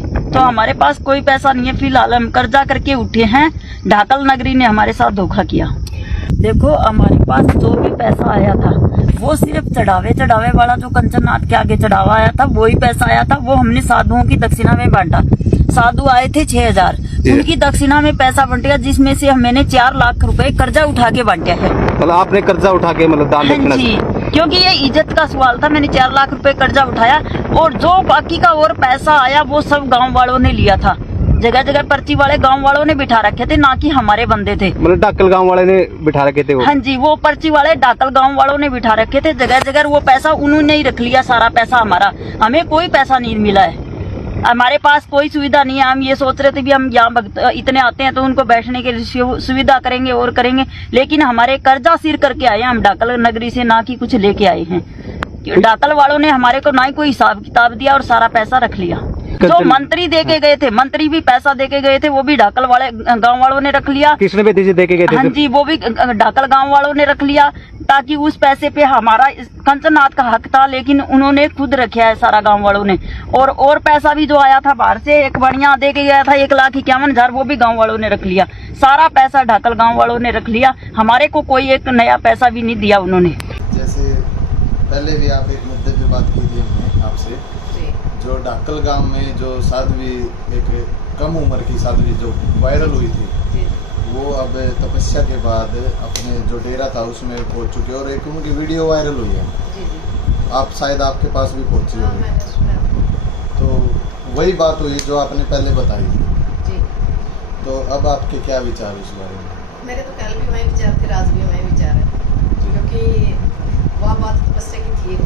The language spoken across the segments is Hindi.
तो हमारे पास कोई पैसा नहीं है, फिलहाल हम कर्जा करके उठे हैं। ढाकल नगरी ने हमारे साथ धोखा किया। देखो हमारे पास जो भी पैसा आया था वो सिर्फ चढ़ावे वाला जो कंचननाथ के आगे चढ़ावा आया था वही पैसा आया था। वो हमने साधुओं की दक्षिणा में बांटा। साधु आए थे 6000, उनकी दक्षिणा में पैसा बंट गया, जिसमें से मैंने 4 लाख रुपए कर्जा उठा के बांटा है। मतलब आपने कर्जा उठा के मतलब दान हाँ जी, क्योंकि ये इज्जत का सवाल था। मैंने 4 लाख रुपए कर्जा उठाया और जो बाकी का और पैसा आया वो सब गांव वालों ने लिया था। जगह जगह पर्ची वाले गांव वालों ने बिठा रखे थे, ना कि हमारे बंदे थे। मतलब डाकल गांव वाले ने बिठा रखे थे वो? हाँ जी, वो पर्ची वाले डाकल गांव वालों ने बिठा रखे थे। जगह जगह वो पैसा उन्होंने ही रख लिया, सारा पैसा हमारा। हमें कोई पैसा नहीं मिला है, हमारे पास कोई सुविधा नहीं है। हम ये सोच रहे थे भी हम यहाँ इतने आते हैं तो उनको बैठने के लिए सुविधा करेंगे और करेंगे, लेकिन हमारे कर्जा सिर करके आए हैं हम डाकल नगरी से, ना कि कुछ लेके आए हैं। डाकल वालों ने हमारे को ना ही कोई हिसाब किताब दिया और सारा पैसा रख लिया। जो मंत्री देके गए थे, मंत्री भी पैसा देके गए थे, वो भी ढाकल वाले गांव वालों ने रख लिया। किसने पैसे देके गए थे? हाँ जी, वो भी ढाकल गांव वालों ने रख लिया, ताकि उस पैसे पे हमारा कंचननाथ का हक था, लेकिन उन्होंने खुद रखा है सारा गांव वालों ने। और पैसा भी जो आया था बाहर से, एक बढ़िया दे के गया था 1,51,000, वो भी गांव वालों ने रख लिया। सारा पैसा ढाकल गांव वालों ने रख लिया, हमारे को कोई एक नया पैसा भी नहीं दिया उन्होंने। जैसे पहले भी आप एक मुद्दे पे बात की थी हमने आपसे, जो ढाकल गांव में जो साध्वी, एक कम उम्र की साध्वी जो वायरल हुई थी, वो अब तपस्या के बाद अपने जो डेरा था उसमें पहुंच चुकी है और एक उनकी वीडियो वायरल हुई है। आप शायद आपके पास भी पहुंची होगी। तो वही बात हुई जो आपने पहले बताई थी। तो अब आपके क्या विचार उस बारे में? मेरे तो कल भी वही विचार थे, आज भी वही विचार है, क्योंकि वह बात तपस्या की थी,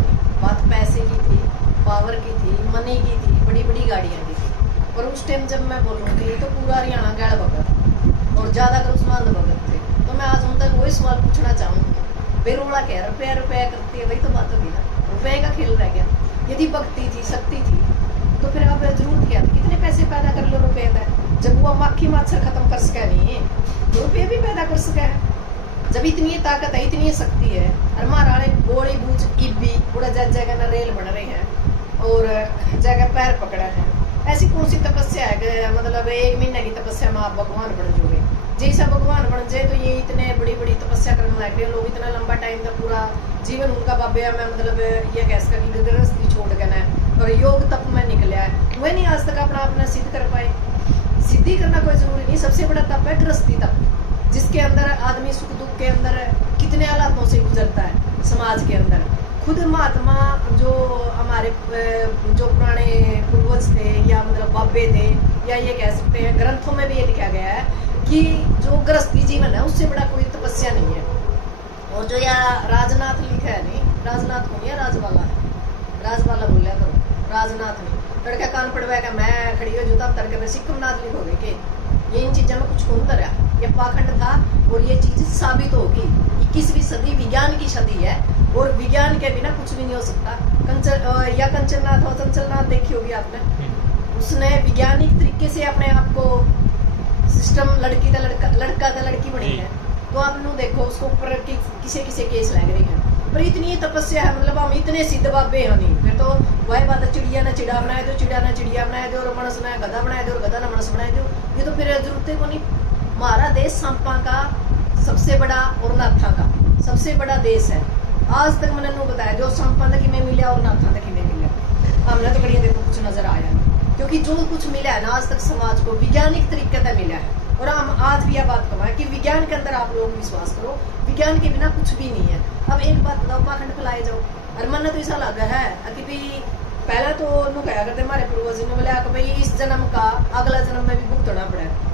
बात पैसे की थी, पावर की थी, मनी की थी, बड़ी बड़ी गाड़ियाँ की थी। और उस टाइम जब मैं बोलूँगी तो पूरा हरियाणा गैल भगत और ज़्यादातर उस्मान भगत थे। तो मैं आज उन तक वही सवाल पूछना चाहूँगी, बेरोड़ा क्या रुपया रुपया करती है, वही तो बात होगी ना, रुपये का खेल रह गया। यदि भक्ति थी, शक्ति थी, तो फिर अब जरूरत क्या थी? कितने पैसे पैदा कर लो रुपये का, जब वो माखी मच्छर खत्म कर सका नहीं तो रुपये भी पैदा कर सका है। जब इतनी ताकत है, इतनी शक्ति है, और हमारे बोड़ी बूझ इब्बी पूरा जगह ना रेल बन रहे हैं और जगह पैर पकड़ा है। ऐसी कौन सी तपस्या है कि मतलब 1 महीने की तपस्या में आप भगवान बन जाओगे? जैसा भगवान बन जाए तो ये इतने बड़ी बड़ी तपस्या करने लग गए लोग, इतना लंबा टाइम का पूरा जीवन उनका बाबे में मतलब ये कह सका कि गृहस्थी छोड़ के ना और योग तप में निकला है, वह नहीं आज तक अपना सिद्ध कर पाए। सिद्धि करना कोई जरूरी नहीं, सबसे बड़ा तप है गृहस्थी तप, जिसके अंदर आदमी सुख दुख के अंदर कितने हालातों से गुजरता है समाज के अंदर। खुद महात्मा जो हमारे जो पुराने पूर्वज थे या मतलब बाबे थे, या ये कह सकते हैं ग्रंथों में भी ये लिखा गया है कि जो गृहस्थी जीवन है उससे बड़ा कोई तपस्या नहीं है। और जो या राजनाथ लिखा है, नहीं राजनाथ को नहीं, राजवाला है, राजवाला बोलिया करो, राजनाथ नहीं। लड़का कान पड़वाएगा, मैं खड़ी हो जूता तड़के में सिक्कमनाथ लिखोगे कि ये इन चीजों में कुछ अंतर है, ये पाखंड था। और ये चीज साबित होगी 21वीं सदी विज्ञान की सदी है और विज्ञान के बिना कुछ भी नहीं हो सकता। कंचननाथ और चंचलनाथ देखी होगी आपने, उसने वैज्ञानिक तरीके से अपने आप को सिस्टम लड़की का लड़का का लड़की बनी है। तो आप लोग देखो उसको ऊपर किसे किसे केस लग रहे हैं, पर इतनी तपस्या है, मतलब हम इतने सिद्ध बाबे हैं नहीं। फिर तो वही बात है, चिड़िया ने चिड़ा बनाए दो, चिड़िया ने चिड़िया बनाए दो, और मनस ने गधा बनाए दो और गधा ने मनस बनाए दो। ये तो फिर जरूरत को नहीं। हमारा देश सांपा का सबसे बड़ा और नाथा का सबसे बड़ा देश है। आज तक मैंने नु बताया जो सांपा तक में मिला और नाथा तक में मिला, हमने तो कड़ी देखो कुछ नजर आया नहीं, क्योंकि जो कुछ मिला है ना आज तक समाज को वैज्ञानिक तरीके से मिला है। और हम आज भी यह बात कमाए कि विज्ञान के अंदर आप लोग विश्वास करो, विज्ञान के बिना कुछ भी नहीं है। अब एक बात बताओ, पाखंड फैलाए जाओ, और मन तो ऐसा लगा है कि भाई पहला तो नु कहा करते हमारे पूर्वज ने बोला कि भाई इस जन्म का अगला जन्म में भी भुगतना पड़ा है।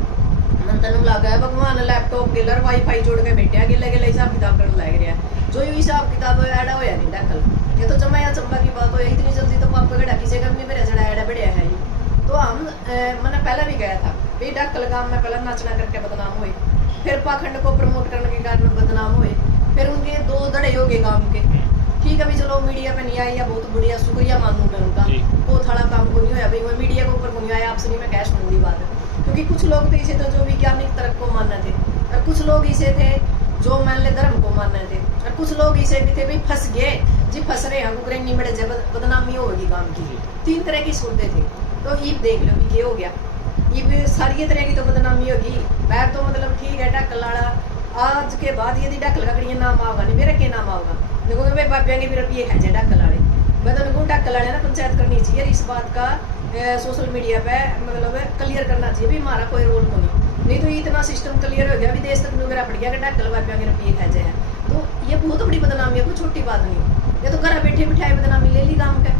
मन तनु लगा है भगवान लैपटॉप गिलर वाईफाई जोड़ के बैठा गिले गिले हिसाब किताब करने लग रहा है, जो हिसाब किताब ऐडा होया नहीं डाकल। ये तो जमा या चंबा की बात हो, इतनी जल्दी तो पापा गड़ा किसी का मेरे जड़ा ऐडा बढ़िया है। तो हम मैंने पहले भी गया था भाई डाकल गांव में, पहले नाचना करके बदनाम हुए, फिर पाखंड को प्रमोट करने के कारण बदनाम हुए, फिर उनके 2 दड़े हो गए गांव के। ठीक है भी चलो मीडिया पे नहीं आई या बहुत बढ़िया शुक्रिया मानूं मैं उनका, वो थोड़ा काम को नहीं होया भाई, वो मीडिया के ऊपर को नहीं आया, आपसे नहीं मैं कैश मिलती बात है। क्योंकि कुछ लोग थे इसे तो जो वैज्ञानिक तर्क को मानने थे, और कुछ लोग इसे थे जो मान ले धर्म को मानने थे, और कुछ लोग इसे भी थे भाई फंस गए जी फंस रहे हैं कुकरे नहीं बड़े जब बदनामी होगी काम की। 3 तरह की सूरतें थी, तो ये देख लो कि क्या हो गया। ये सारी तरह की तो बदनामी होगी। मैं तो मतलब ठीक है ढक्कल वाला आज के बाद यदि ढक्कल का कड़िया नाम आओगा नहीं मेरा क्या नाम आओगा, देखो मैं बाबिया के फिर ये है जे ढक्कल वाले। मैं तो उनको ढक्कल वाले ना पंचायत करनी चाहिए, इस बात का सोशल मीडिया पे मतलब क्लियर करना चाहिए भी हमारा कोई रोल तो नहीं तो इतना सिस्टम क्लियर हो गया विदेश तक मेरा पड़ गया कि ढक्कल बाबिया के रुपये है जे है। तो ये बहुत बड़ी बदनामी है, कोई छोटी बात नहीं। ये तो घर बैठे बिठाए बदनामी ले ली काम का।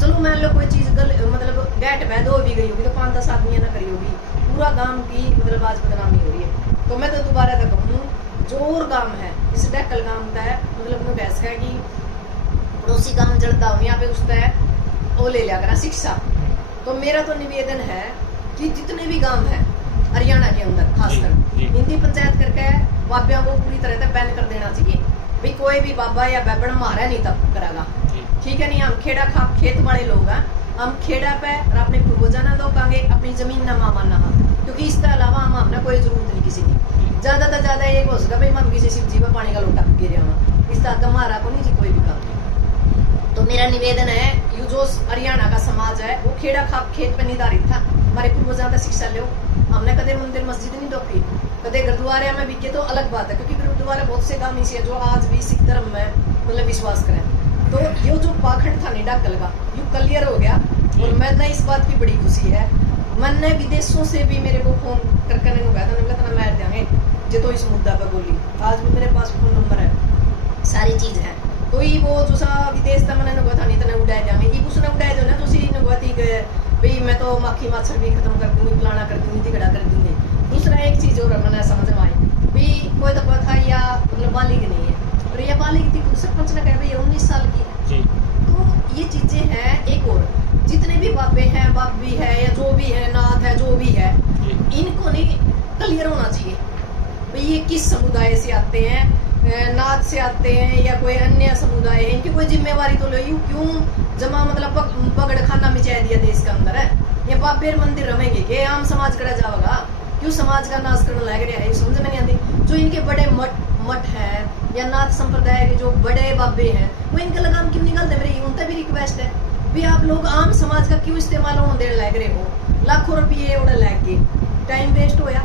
चलो मान लो कोई चीज मतलब गैट वैद हो भी गई होगी तो 5-10 आदमी ना करी होगी, पूरा गांव की मतलब आज बदनामी हो रही है। तो मैं तो दोबारा तक कहूँ जो और गांव है इस ढक्कल गांव का है मतलब मैं बहस है कि पड़ोसी गांव जड़ता हो यहाँ पे उसका है वो ले लिया करा शिक्षा। तो मेरा तो निवेदन है कि जितने भी गांव है हरियाणा के अंदर खासकर हिंदी पंचायत करके बाबिया को पूरी तरह से बैन कर देना चाहिए। भाई कोई भी बाबा या बैबड़ मारा नहीं तब करेगा, ठीक है नहीं। हम खेड़ा खेत वाले लोग हैं, हम खेड़ा पे और अपने पूर्वजा ना लोकांगे अपनी जमीन ना मामाना, क्योंकि इसके अलावा हम हमने कोई जरूरत नहीं किसी की। ज्यादा से ज्यादा ये हो सका भाई हम किसी शिव जी में पानी का लोटा गिर रहा इस तरह का मारा को नहीं जी कोई भी काम। तो मेरा निवेदन है यू जो हरियाणा का समाज है वो खेड़ा खेत पे निर्धारित था, हमारे पूर्वजा से शिक्षा लो। हमने कदे मंदिर मस्जिद नहीं डोकी, कदे गुरुद्वारे में बिके तो अलग बात है, क्योंकि गुरुद्वारे बहुत से गांव ऐसे जो आज भी सिख धर्म में मतलब विश्वास करें। तो ये जो पाखंड था नहीं ढक्कल का यू क्लियर हो गया। और मैं इस बात की बड़ी खुशी है, मैंने विदेशों से भी मेरे को फोन करके कहता मैं देंगे जो तो इस मुद्दा पर बोली। आज भी मेरे पास फोन नंबर है, सारी चीज है। तो ये वो जो सा विदेश था मैंने था नहीं तो उड़ाए जाएंगे ये उसने उड़ाए जो ना तो सी थी भाई मैं तो मक्खी मच्छर भी खत्म कर दूंगी फलाना कर दूंगी तिगड़ा कर दूंगी। दूसरा एक चीज और मैंने समझ में आई भी कोई तो था या मतलब बालिग नहीं है और यह बालिग थी सरपंच ने कहा भाई 19 साल की है। तो ये चीजें हैं। एक और जितने भी बाबे हैं बाबी है या जो भी है नाथ है जो भी है इनको नहीं क्लियर होना चाहिए भाई ये किस समुदाय से आते हैं, नाथ से आते हैं या कोई अन्य समुदाय है, इनकी कोई जिम्मेवारी तो लो। क्यों जमा मतलब पगड़ खाना मिचाई दिया देश के अंदर है ये बाबेर मंदिर रमेंगे कि आम समाज करा जाएगा, क्यों समाज का नाश करने लग रहा है समझ में नहीं आती। जो इनके बड़े मठ है या नाथ संप्रदाय के जो बड़े बाबे हैं वो इनका लगाम क्यों निकालते। मेरी उनसे भी रिक्वेस्ट है भी आप लोग आम समाज का क्यों इस्तेमाल होने लग रहे हो। लाखों रुपये उड़ा लग गए, टाइम वेस्ट होया,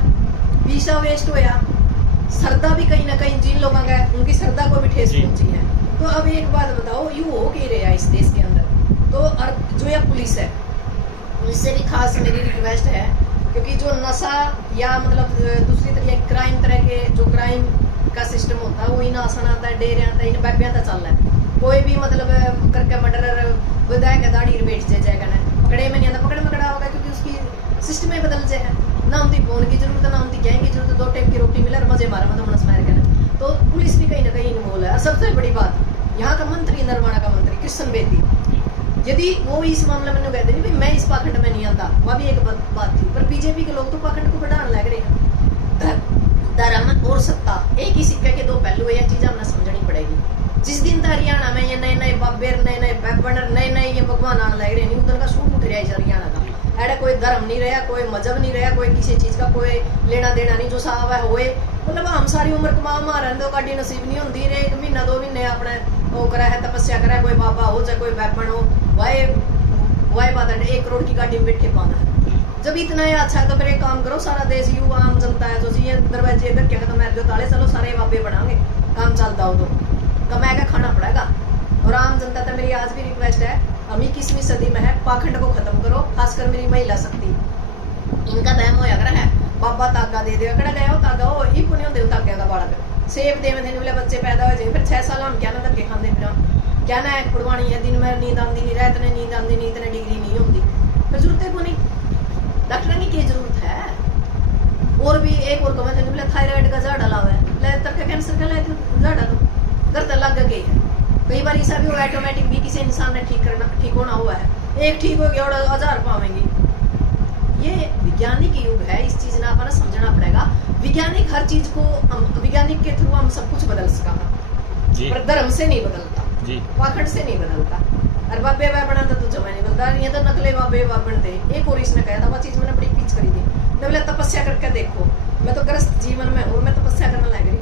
पैसा वेस्ट होया, श्रद्धा भी कहीं ना कहीं जिन लोगों का उनकी श्रद्धा को भी ठेस पहुंची है। तो अब एक बात बताओ यू हो के रहा इस देश के अंदर। तो जो या पुलिस है पुलिस से भी खास मेरी रिक्वेस्ट है, क्योंकि जो नशा या मतलब दूसरी तरह क्राइम तरह के जो क्राइम का सिस्टम होता है वो इन आसान आता है डेरे आता है इन बैबिया था चल रहा है। कोई भी मतलब करके मर्डर विधायक दाढ़ी बैठ जाएगा ना पकड़े में नहीं आता, पकड़ में खड़ा होगा क्योंकि उसकी सिस्टम ही बदल जाए। ना उनकी फोन की जरूरत ना उनकी क्या की जरूरत, 2 टाइम की रोटी मिले और मजे मारा मतलब मनस मार के। तो पुलिस भी कहीं ना कहीं इन्वॉल्व है। सबसे बड़ी बात यहाँ का मंत्री नरवाना का मंत्री कृष्ण बेदी यदि वो इस मामले में कहते नहीं भाई मैं इस पाखंड में नहीं आता वह भी एक बात थी, पर बीजेपी के लोग तो पाखंड को बढ़ाने लग रहे हैं। धर्म और सत्ता एक ही सिक्के के 2 पहलू है, यह चीज हमें समझनी पड़ेगी। जिस दिन तक हरियाणा में ये नए नए बाबेर नए नए बैबनर नए नए ये भगवान आने लग रहे हैं उधर का सूट उठ रहा है हरियाणा का। ऐसा कोई धर्म नहीं रहा, कोई मजहब नहीं रहा, कोई किसी चीज का कोई लेना देना नहीं। जो साहब है होए मतलब हम सारी उम्र कमा मारे तो गाड़ी नसीब नहीं होती रे 1 महीना 2 महीने अपने वो करा है तपस्या करा है, कोई बाबा हो चाहे कोई बैबन हो वाई बात है 1 करोड़ की गाड़ी में बैठे पाना है। जब इतना ही अच्छा है तो फिर एक काम करो सारा देश युवा आम जनता है जो ये दरवाजे इधर क्या तो मैं जो ताले चलो सारे बाबे बनाएंगे काम चलता हो तो कमाए का खाना पड़ेगा। और आम जनता तो मेरी आज भी रिक्वेस्ट है हम 21वीं सदी में है पाखंड को खत्म करो, खासकर मेरी महिला शक्ति इनका बहम होया कर है बाबा तागा दे दे कड़ा गया हो तागा हो ये पुण्य होते तागे का बालक सेब देवे देने वाले बच्चे पैदा हो जाए फिर 6 साल हम क्या ना धक्के खाते फिर क्या ना एक पड़वानी है दिन में नींद आती नहीं रात ने नींद आती नहीं इतने डिग्री नहीं होती फिर जरूरत को नहीं डॉक्टर की क्या जरूरत है। और भी एक और कमेंट बोले थायराइड का झाड़ डाला हुआ है ले तक कैंसर का ले झाड़ डालो घर तो लग गई है। कई बार ऐसा भी हुआ ऑटोमेटिक भी किसी इंसान ने ठीक होना हुआ है, एक ठीक हो गया और 1000 पावेंगे। ये वैज्ञानिक युग है, इस चीज ने अपना समझना पड़ेगा। वैज्ञानिक हर चीज को वैज्ञानिक के थ्रू हम सब कुछ बदल सका पर धर्म से नहीं बदलता पाखंड से नहीं बदलता। और बाबे बाबन तो जमा नहीं बदलता ये तो नकले बाबे बाबन थे। एक और इसने कहा था वो चीज मैंने बड़ी पिच करी थी मैं बोला तपस्या करके देखो मैं तो ग्रस्त जीवन में और मैं तपस्या करने लग रही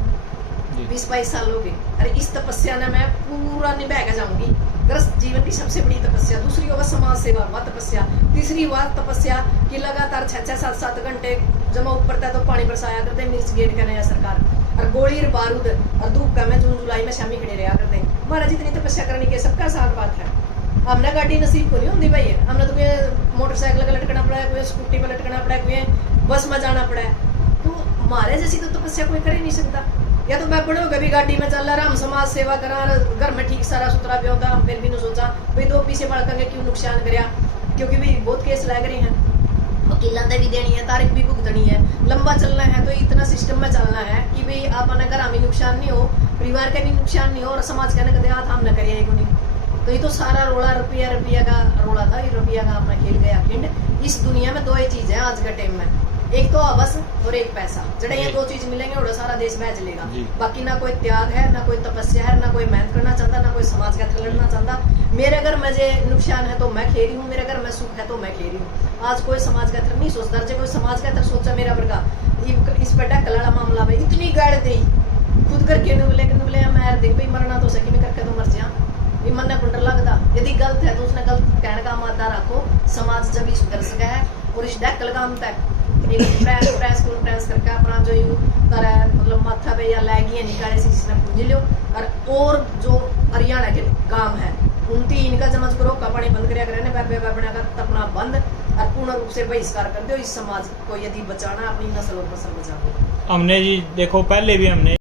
20-22 साल हो गए। अरे इस तपस्या ने मैं पूरा निभा के जाऊंगी। गृहस्थ जीवन की सबसे बड़ी तपस्या, दूसरी होगा समाज सेवा हुआ तपस्या, तीसरी हुआ तपस्या कि लगातार 6-6, 7-7 घंटे जमा ऊपर तक तो पानी बरसाया करते, मिर्च गेट कर रहे हैं सरकार, और गोली और बारूद और धूप का मैं जून जुलाई में शामी खड़े रहा करते। महाराज इतनी तपस्या करने की सबका आसान बात है। हमने गाड़ी नसीब को नहीं होती भाई, हमने तो कोई मोटरसाइकिल का लटकना पड़ा है, कोई स्कूटी पर लटकना पड़ा है, कोई बस में जाना पड़ा है। तो हमारे जैसी तो तपस्या कोई कर ही नहीं सकता। या तो मैं बड़े हो कभी गाड़ी में चल रहा, हम समाज सेवा करा, घर में ठीक सारा सुथरा भी होता, हम फिर भी नहीं सोचा भाई दो पीछे भड़केंगे क्यों नुकसान कराया, क्योंकि भाई बहुत केस लग रहे हैं, वकीलों ने भी देनी है, तारीख भी भुगतनी है, लंबा चलना है, तो इतना सिस्टम में चलना है कि भाई अपना घर हमें नुकसान नहीं हो, परिवार का भी नुकसान नहीं हो, और समाज का न हाथ हम न करिए नहीं। तो ये तो सारा रोला रुपया का रोला था, ये रुपया का अपना खेल गया खिंड। इस दुनिया में दो ही चीज है आज के टाइम में, एक तो आवास और एक पैसा। जड़े ये दो चीज मिलेंगे और सारा देश में चलेगा। बाकी ना कोई त्याग है, ना कोई तपस्या है, ना कोई मेहनत करना चाहता, ना कोई समाज का लड़ना चाहता। मेरे अगर मुझे नुकसान है तो मैं खेरी हूँ, मेरे अगर मैं सुख है तो मैं खेरी हूँ। आज कोई समाज का तरफ नहीं सोचता, जब कोई समाज का तरफ सोचा मेरा वर्गा इस पर कलड़ा मामला भाई इतनी गाड़ दी खुद करके नुबले मैं देख भाई मरना तो सकी में करके तो मर जा, ये मन कुंडर लगता। यदि गलत है तो उसने गलत कहने का मादा रखो, समाज जब इस कर सका है। और इस डैकल काम तक प्रेस कॉन्फ्रेंस करके अपना जो यूं तरह मतलब माथा पे या लैगी निकाले जिसने पूंजी लो। और जो हरियाणा के काम है उनती इनका जमज करो, कपड़े बंद कराया करें अपना बंद और पूर्ण रूप से बहिष्कार कर दो। इस समाज को यदि बचाना अपनी नस्ल और नस्ल बचाओ। हमने जी देखो पहले भी हमने